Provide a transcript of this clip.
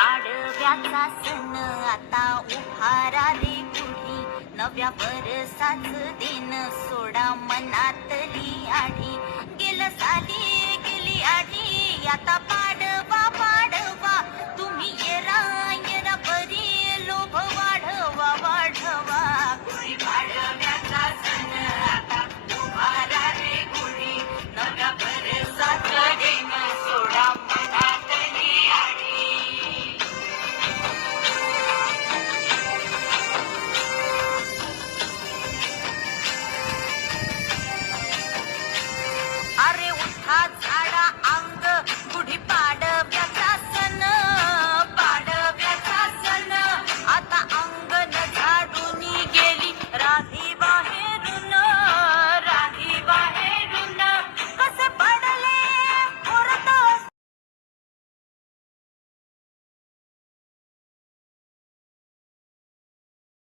पाडव्याचा सण आता उभारा रे पुढी, नव्या वर्षाच दिन सोडा मनातली आढी, गेली आढी आता